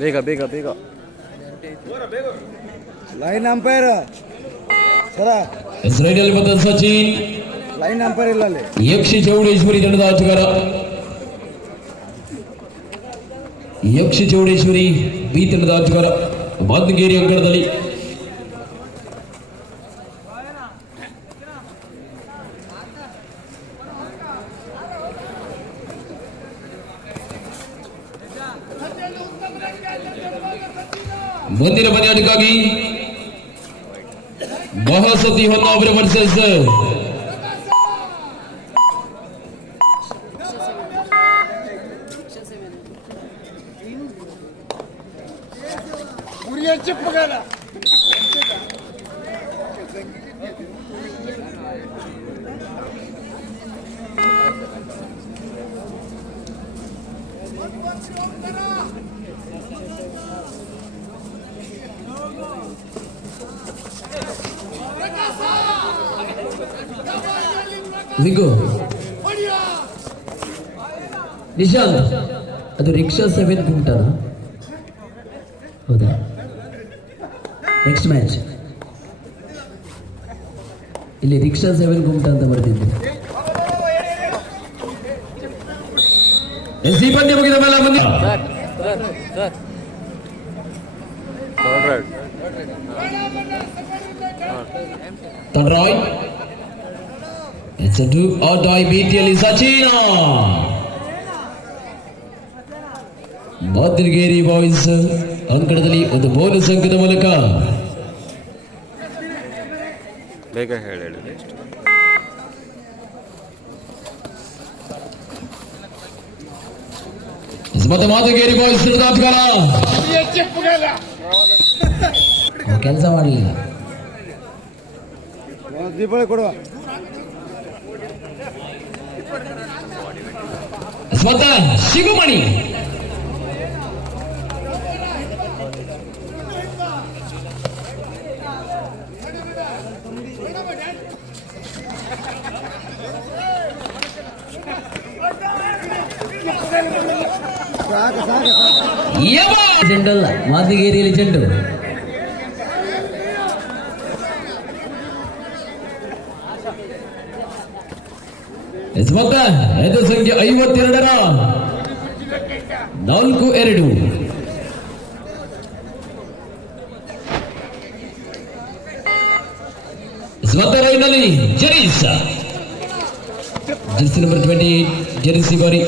ಬೇಗ ಬೇಗ ಬೇಗ. ಲೈನ್ ಅಂಪೈರ್ ಸರ. ರೈಡಲ್ಲಿ ಬಂದ ಸಚಿನ್. ಲೈನ್ ಅಂಪೈರ್ ಇಲ್ಲ ಅಲ್ಲಿ. ಯಕ್ಷಿ ಚೌಡೇಶ್ವರಿ ತಂಡದ ಆಟಗಾರ. ಯಕ್ಷಿ ಚೌಡೇಶ್ವರಿ ಬಿ ತಂಡದ ಆಟಗಾರ. ಮಾದಗೇರಿ ಅಂಕಣದಲ್ಲಿ ಮುಂದಿನ ಪಂದ್ಯಾಟಕ್ಕಾಗಿ ಮಹಾಸತಿ ಹೊನ್ನಾವರ ವರ್ಸಸ್ ವಿಗೋ ನಿಜ ಅದು ರಿಕ್ಷಾ ಸೆವೆನ್ ಗುಂಟನ ಹೌದಾ? ನೆಕ್ಸ್ಟ್ ಮ್ಯಾಚ್ ಇಲ್ಲಿ ರಿಕ್ಷಾ ಸೆವೆನ್ ಗುಂಟ ಅಂತ ಬರ್ತಿದ್ದೆ ಎಸ್ ಈ ಪಂದ್ಯ ಮುಗಿದ ಮೇಲೆ ಬಂದ ತಂಡ್ರಾಯ್ ಆರ್ ಡೈ ಭೀತಿಯಲ್ಲಿ ಸಚಿನ ಮಾದರಿಗೇರಿ ಬಾಯ್ಸ್ ಅಂಕಣದಲ್ಲಿ ಒಂದು ಬೋನಸ್ ಅಂಕದ ಮೂಲಕ ಬೇಗ ಹೇಳಿ ಮತ್ತೆ ಮಾದರಿಗೇರಿ ಬಾಯ್ಸ್ ಕೆಲಸ ಮಾಡಲಿಲ್ಲ ದೀಪಾವಳಿ ಕೊಡುವ. ஸ்வதா சிகுமணி జెండు మధుగిరి జెండు ಯಜಮಾತ ಎದು ಸಂಖ್ಯೆ ಐವತ್ತೆರಡರ. ನಾಲ್ಕು, ಎರಡು. ಸ್ವತಃ ರೈನಲ್ಲಿ ಜರೀಸ್ ಜರ್ಸಿ ನಂಬರ್ ಟ್ವೆಂಟಿ ಜೆರಿಸಿ ಬಾರಿ.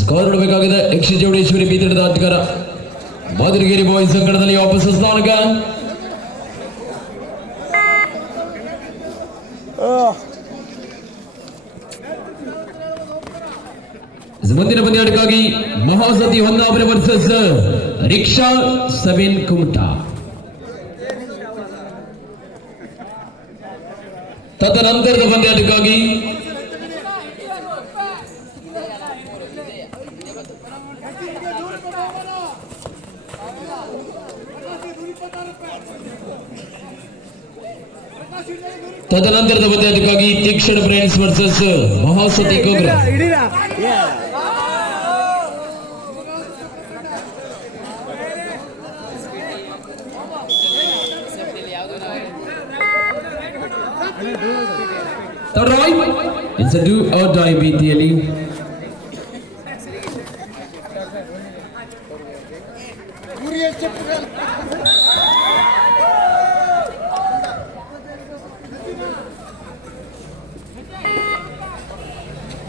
ಸ್ಕೋರ್ ನೋಡಬೇಕಾಗಿದೆ ಯಕ್ಷ ಚೌಡೇಶ್ವರಿ ಬೀದಡದ ಆಟಗಾರ ಮಾದರಿಗೇರಿ ಬಾಯ್ಸ್ ಸಂಕಟದಲ್ಲಿ ವಾಪಸ್ ಸ್ನಾನಕ ಮುಂದಿನ ಪಂದ್ಯಾಟಕ್ಕಾಗಿ Mahasati Honnavar versus rickshaw seven Kumta. ತದನಂತರದ ಪಂದ್ಯಾಟಕ್ಕಾಗಿ ತದನಂತರದ ಪಂದ್ಯಾಟಕ್ಕಾಗಿ ತೀಕ್ಷಣ ಬ್ರೈನ್ಸ್ ವರ್ಸಸ್ ಮಹಾಸತಿ ಕೋಗ್ರಾ ಹಿಡೀರಾ Alright, it's a do or die ರೀತಿಯಲ್ಲಿ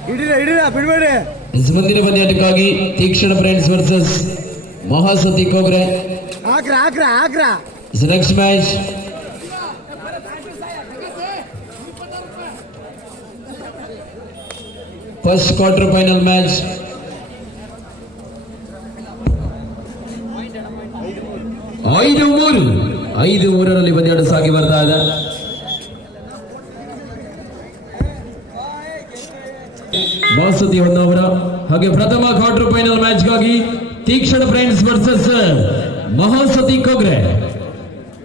ಹಿಡೀರಾ ಹಿಡೀರಾ ಬಿಡ್ಬೇಡಿ ಇಸ್ ಮುಂದಿನ ಪಂದ್ಯಾಟಕ್ಕಾಗಿ ತೀಕ್ಷಣ ಫ್ರೆಂಡ್ಸ್ ವರ್ಸಸ್ ಮಹಾಸತಿ ಕೋಗ್ರೆ ಹಾಕ್ರ ಹಾಕ್ರ ಹಾಕ್ರ is next match first quarter final match ಐದು ಮೂರು ಐದು ಮೂರರಲ್ಲಿ ಪಂದ್ಯಾಟ ಸಾಗಿ ಬರ್ತಾ ಇದೆ ಬಾಸತಿ ಹೊನ್ನವರ ಹಾಗೆ ಪ್ರಥಮ ಕ್ವಾರ್ಟರ್ ಫೈನಲ್ ಮ್ಯಾಚ್ಗಾಗಿ ತೀಕ್ಷಣ ಫ್ರೆಂಡ್ಸ್ ವರ್ಸಸ್ ಮಹಾಸತಿ ಕೋಗ್ರೆ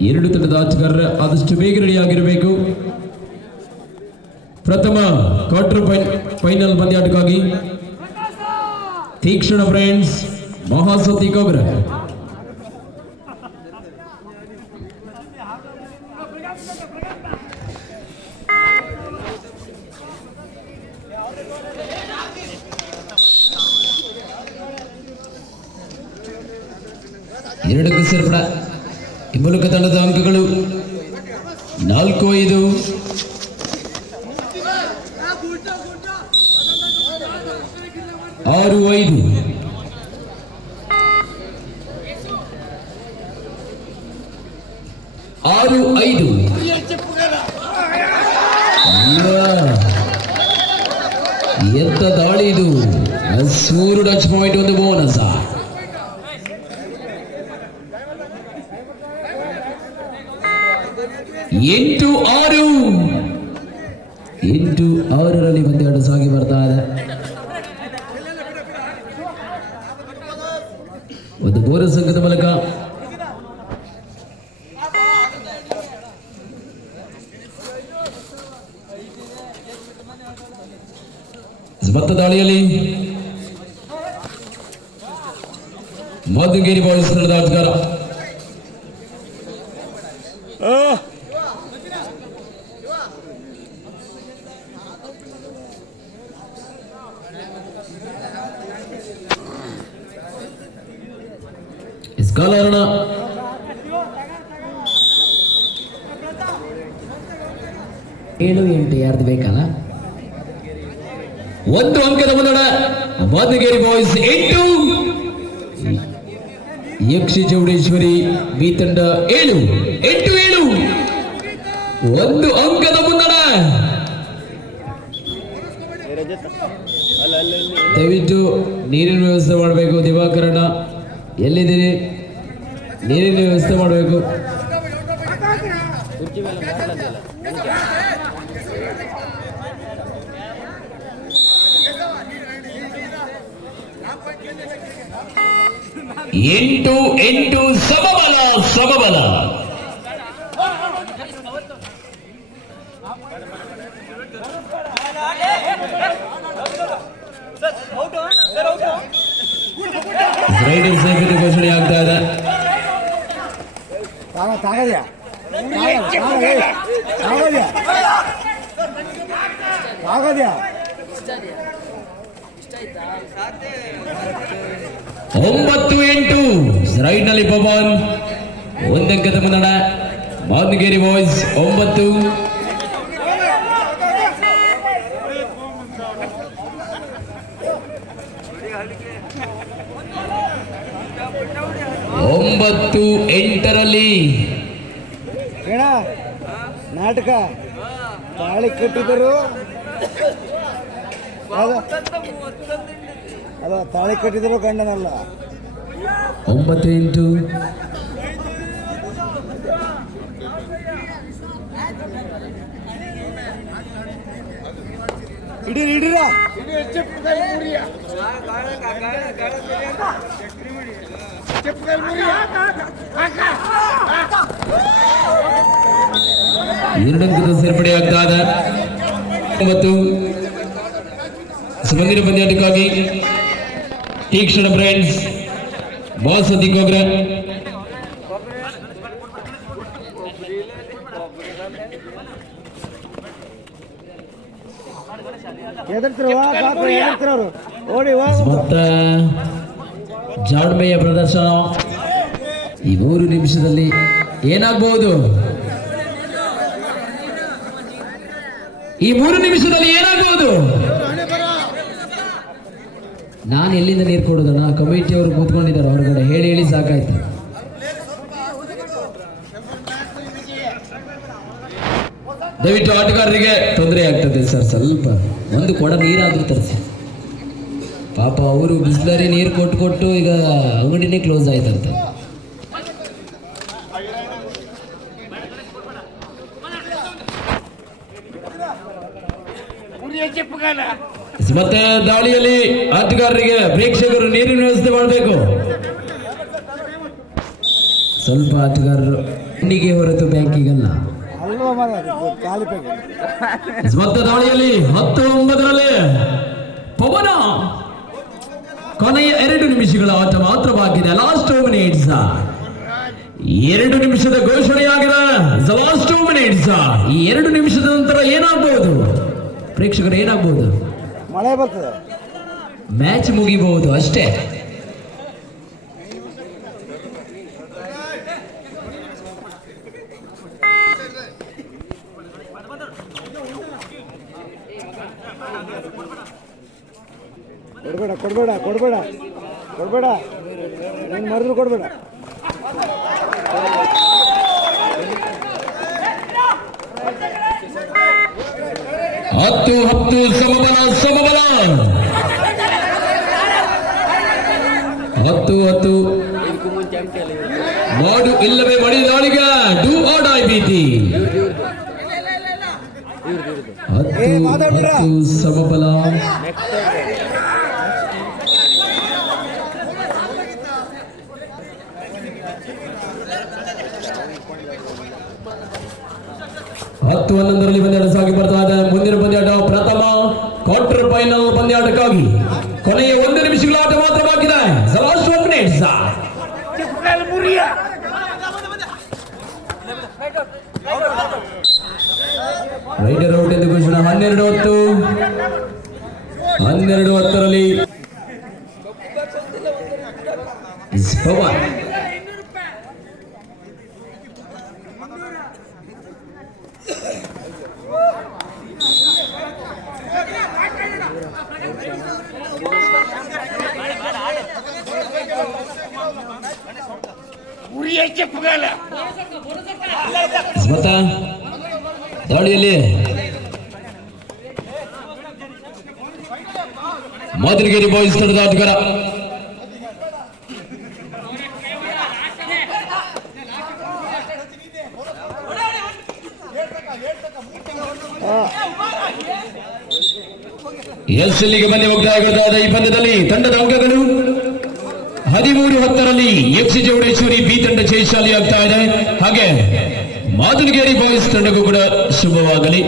ಎರಡು ತಂಡದ ಆಟಗಾರರ ಆದಷ್ಟು ಬೇಗ ರೆಡಿ ಆಗಿರಬೇಕು ಪ್ರಥಮ ಕ್ವಾರ್ಟರ್ ಫೈನಲ್ ಪಂದ್ಯಾಟಕ್ಕಾಗಿ. ತೀಕ್ಷ್ಣ ಫ್ರೆಂಡ್ಸ್ ಮಹಾಸತಿ ಕೊಗ್ರ. ಎರಡಕ್ಕೂ ಸೇರ್ಪಡ. ಈ ಮೂಲಕ ತಂಡದ ಅಂಕಗಳು ನಾಲ್ಕು ಐದು. ಆರು ಐದು ಆರು ಐದು ಅಯ್ಯ. ಎಂತ ದಾಳಿ ಇದು ಸೂರು ಟಚ್ ಪಾಯಿಂಟ್ ಒಂದು ಬೋನಸ ಎಂಟು ಆರು ಎಂಟು ಆರರಲ್ಲಿ ಪಂದ್ಯಾಟ ಸಾಗಿ ಬರ್ತಾ ಇದೆ ಒಂದು ಬೋರ ಸಂಘದ ಮೂಲಕ ಭತ್ತ ದಾಳಿಯಲ್ಲಿ ಮಧುಗಿರಿ ತಂಡದ ಆಟಗಾರ ಇಸ್ಕಾಲರಣ ಏಳು ಎಂಟು ಯಾರ್ದು ಬೇಕಲ್ಲ? ಒಂದು ಅಂಕದ ಮುನ್ನಡ ಮಧುಗೇರಿ ಬಾಯ್ಸ್ ಎಂಟು. ಯಕ್ಷಿ ಚೌಡೇಶ್ವರಿ ಬಿ ತಂಡ ಏಳು, ಎಂಟು ಏಳು. ಒಂದು ಅಂಕದ ಮುನ್ನಡ. ದಯವಿಟ್ಟು ನೀರಿನ ವ್ಯವಸ್ಥೆ ಮಾಡಬೇಕು ದಿವಾಕರಣ ಎಲ್ಲಿದ್ದೀರಿ? ನೀರಿನ ವ್ಯವಸ್ಥೆ ಮಾಡಬೇಕು. ಎಂಟು ಎಂಟು ಸಮಬಲ ಸಮಬಲ ರೈಡರ್ ಸೇಫಿಟಿ ಘೋಷಣೆ ಆಗ್ತಾ ಇದೆ ತಾಗ ತಾಗದ್ಯಾ ತಾಗದ್ಯಾ ತಾಗದ್ಯಾ ಒಂಬತ್ತು ಎಂಟು. ರೈಟ್ನಲ್ಲಿ ಪವನ್ ಒಂದಂಕದ ಮುನ್ನಡ. ಮಾವನಗೇರಿ ಬಾಯ್ಸ್, ಒಂಬತ್ತು. ಒಂಬತ್ತು ಎಂಟರಲ್ಲಿ. ನಾಟಕ. ತಾಳಿ ಕಟ್ಟಿದರು ಅದ ಅದ ತಾಳಿ ಕಟ್ಟಿದ್ರು ಗಂಡನಲ್ಲ. ಒಂಬತ್ತು ಎಂಟು. ಹಿಡೀರಿ ಹಿಡೀರ ಎರಡಂಕದ ಸೇರ್ಪಡೆಯಾಗ್ತಾ ಮತ್ತು ಸುಮಂದಿರ ಪಂದ್ಯಾಟಕ್ಕಾಗಿ ಎದರ್ತಿರು ಅವರು ಓಡಿ ಹೋಗ ಮತ್ತ ಜಾಣ್ಮೆಯ ಪ್ರದರ್ಶನ ಈ ಮೂರು ನಿಮಿಷದಲ್ಲಿ ಏನಾಗಬಹುದು? ಈ ಮೂರು ನಿಮಿಷದಲ್ಲಿ ಏನಾಗಬಹುದು? ನಾನು ಎಲ್ಲಿಂದ ನೀರು ಕೊಡೋದಣ್ಣ ಕಮಿಟಿಯವರು ಕೂತ್ಕೊಂಡಿದ್ದಾರೆ ಹೊರಗಡೆ ಹೇಳಿ ಹೇಳಿ ಸಾಕಾಯ್ತು. ದಯವಿಟ್ಟು ಆಟಗಾರರಿಗೆ ತೊಂದರೆ ಆಗ್ತದೆ ಸರ್, ಸ್ವಲ್ಪ ಒಂದು ಕೊಡ ನೀರಾದ್ರೂ ತರಿಸಿ. ಪಾಪ ಅವರು ಬಿಸ್ಲರಿ ನೀರು ಕೊಟ್ಟು ಕೊಟ್ಟು ಈಗ ಅಂಗಡಿನೇ ಕ್ಲೋಸ್ ಆಯ್ತಂತೆ. ಮತ್ತೆ ದಾಳಿಯಲ್ಲಿ ಆಟಗಾರರಿಗೆ ಪ್ರೇಕ್ಷಕರು ನೀರಿನ ವ್ಯವಸ್ಥೆ ಮಾಡಬೇಕು. ಸ್ವಲ್ಪ ಆಟಗಾರರು ಹುಂಡಿಗೆ ಹೊರತು ಬ್ಯಾಂಕಿಗಲ್ಲ. ಮತ್ತೆ ದಾಳಿಯಲ್ಲಿ ಹತ್ತು ಒಂಬತ್ತರಲ್ಲಿ ಪವನ. ಕೊನೆಯ ಎರಡು ನಿಮಿಷಗಳ ಆಟ ಮಾತ್ರ ಬಾಕಿದೆ ಲಾಸ್ಟ್ ಟೂ ಮಿನಿಟ್ಸ್ ಎರಡು ನಿಮಿಷದ ಘೋಷಣೆಯಾಗಿದೆ. ಲಾಸ್ಟ್ ಟೂ ಮಿನಿಟ್ಸ್ ಈ ಎರಡು ನಿಮಿಷದ ನಂತರ ಏನಾಗಬಹುದು ಪ್ರೇಕ್ಷಕರು ಏನಾಗಬಹುದು ಮಳೆ ಬರ್ತದೆ ಮ್ಯಾಚ್ ಮುಗಿಬಹುದು ಅಷ್ಟೇ ಕೊಡ್ಬೇಡ ಕೊಡ್ಬೇಡ ಕೊಡ್ಬೇಡ ಕೊಡ್ಬೇಡ ನೀನು ಮರೆದ್ರು ಕೊಡ್ಬೇಡ ಹತ್ತು ಹತ್ತು ಸಮಬಲ ಸಮಬಲ. ಹತ್ತು ಹತ್ತು. ಮಾಡು ಇಲ್ಲವೇ ಮಡಿ ದಾಳಿಗೆ ಆಟ ಮಾತ್ರ ಬಾಕಿ ಇದೆ last one minutes raider out ಎಂದು ಘೋಷಣೆ. ಹನ್ನೆರಡು ಹೊತ್ತು. ಹನ್ನೆರಡು ಹತ್ತರಲ್ಲಿ. ಪವನ್. ಸ್ಮತ ದಾಳಿಯಲ್ಲಿ ಮಾದರಿಗೇರಿ ಬಾಯ್ಸ್ ತಂಡದ ಆಟಗಾರ. ಎಸ್ ಎಲ್ಲಿಗೆ ಬನ್ನಿ ಇರೋದಾದ ಈ ಪಂದ್ಯದಲ್ಲಿ ತಂಡದ ಅಂಕಗಳು ಹದಿಮೂರು ಹತ್ತರಲ್ಲಿ ಎಫ್ ಸಿ ಚೌಡೇಶ್ವರಿ ಬಿ ತಂಡ ಜಯಶಾಲಿ ಆಗ್ತಾ ಇದೆ. ಹಾಗೆ ಮಾದನಗೇರಿ ಬಾಯ್ಸ್ ತಂಡಕ್ಕೂ ಕೂಡ ಶುಭವಾಗಲಿ.